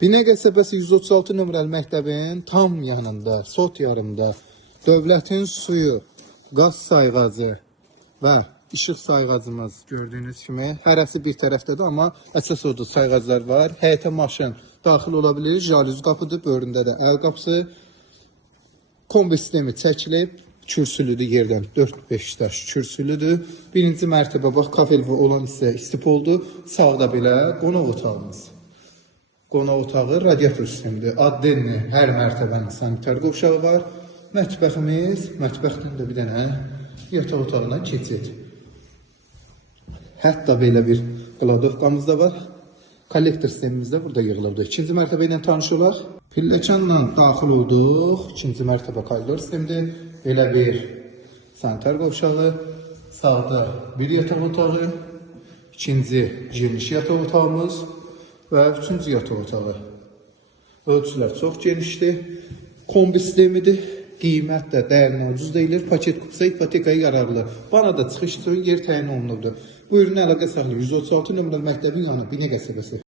Binə qəsəbəsi 136 nömrəli məktəbin tam yanında, sot yarımda dövlətin suyu, qaz sayğacı və işıq sayğacımız gördüyünüz kimi hərəsi bir tərəfdədir, amma əsas orada sayğaclar var. Həyətə maşın daxil ola bilir, jalüz qapıdır, böhründə də əl qapısı. Kombi sistemi çəkilib, kürsülüdür yerdən 4-5 daş kürsülüdür. Birinci mərtəbə bax kafelvi olan isə istip oldu. Sağda belə qonaq otağımız. Qonaq otağı radiator sistemidir. Addenli hər mərtəbənin sanitar qovşağı var. Mətbəximiz, mətbəxdən də bir dənə yataq otağına keçid. Hətta belə bir qladovkamız da var. Kollektor sistemimiz də burada yığılıbdır. İkinci mərtəbə ilə tanış olaq. Pilləkanla daxil olduq. İkinci mərtəbə koridor sistemidir. Belə bir sanitar qovşağı. Sağda bir yataq otağı. İkinci geniş yataq otağımız. Və üçüncü yataq otağı. Ölçülər çox genişdir. Kombi sistemidir. Qiymət də dəyərindən ucuz deyilir. Paket kutusa ipotekaya yararlı. Bana da çıxış üçün yer təyin olunubdur. Bu ürünə əlaqə saxlayın. 136 nömrəli məktəbin yanı Binə qəsəbəsi.